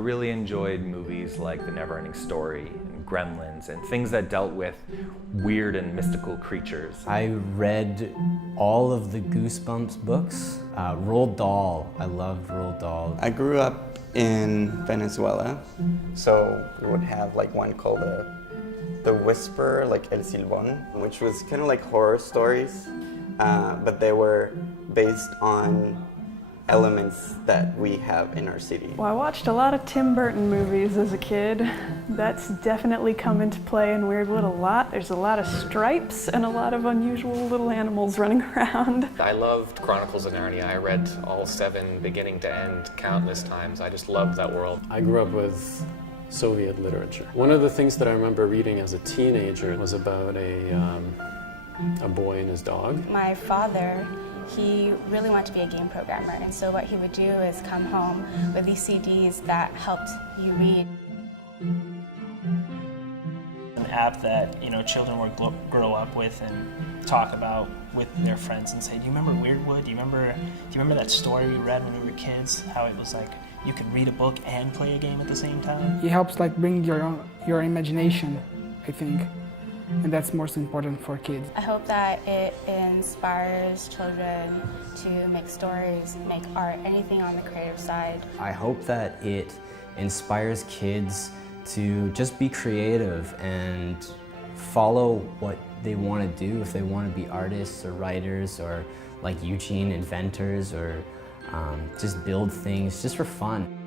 really enjoyed movies like The Neverending Story and Gremlins and things that dealt with weird and mystical creatures. I read all of the Goosebumps books. Roald Dahl, I loved Roald Dahl. I grew up in Venezuela, so we would have like one called The Whisperer, like El Silbón, which was kind of like horror stories, but they were based on elements that we have in our city. Well, I watched a lot of Tim Burton movies as a kid. That's definitely come into play in Weirdwood a lot. There's a lot of stripes and a lot of unusual little animals running around. I loved Chronicles of Narnia. I read all 7 beginning to end countless times. I just loved that world. I grew up with Soviet literature. One of the things that I remember reading as a teenager was about a boy and his dog. My father, he really wanted to be a game programmer, and so what he would do is come home with these CDs that helped you read. An app that children would grow up with and talk about with their friends and say, "Do you remember Weirdwood? Do you remember that story we read when we were kids? How it was like you could read a book and play a game at the same time?" It helps bring your imagination, I think. And that's most important for kids. I hope that it inspires children to make stories, make art, anything on the creative side. I hope that it inspires kids to just be creative and follow what they want to do. If they want to be artists or writers or like Eugene, inventors, or just build things just for fun.